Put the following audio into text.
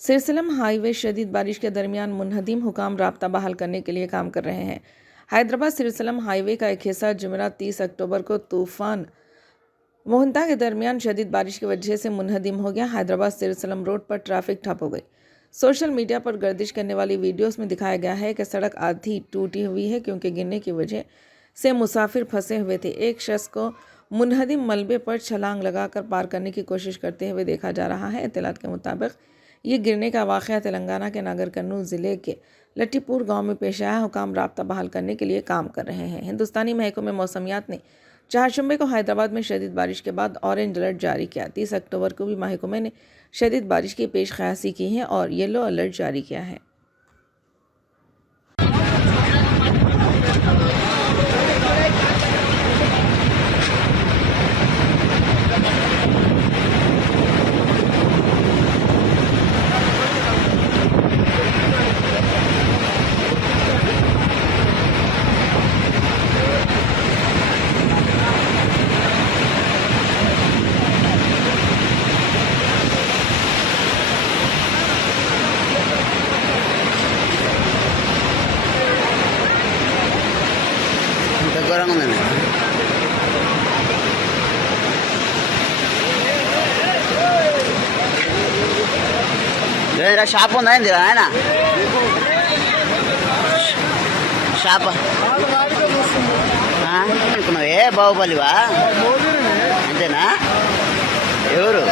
सिरसिलम highway शदीद बारिश के दरमियान मुनहदिम हुकाम राब्ता बहाल करने के लिए काम कर रहे हैं। हैदराबाद सिरसिलम हाईवे का एक हिस्सा जुमेरात 30 अक्टूबर को तूफान मोहंता के दरमियान शदीद बारिश की वजह से मुनहदिम हो गया। हैदराबाद सिरसिलम रोड पर ट्रैफिक ठप हो गई। सोशल मीडिया पर गर्दिश करने वाली वीडियोस में दिखाया गया है कि सड़क आधी टूटी हुई है क्योंकि गिरने की वजह से मुसाफिर फंसे हुए थे। एक शख्स को मुनहदिम मलबे पर छलांग लगाकर पार करने की कोशिश करते हुए देखा जा रहा है। इत्तलात के मुताबिक ये गिरने का वाक़या तेलंगाना के नागर कर्नूल ज़िले के लट्टीपुर गांव में पेश आया। हुकाम राब्ता बहाल करने के लिए काम कर रहे हैं। हिंदुस्तानी महकमे मौसमियात ने चारशंबे को हैदराबाद में शदीद बारिश के बाद ऑरेंज अलर्ट जारी किया। 30 अक्टूबर को भी महकमे ने शदीद बारिश की पेशकयासी की है और येलो अलर्ट जारी किया है। ఘోరంగా ఉందండి. ఏదైనా షాప్ ఉందా ఏంది ఆయన షాప్ అనుకున్నావే బాహుబలివా అంతేనా ఎవరు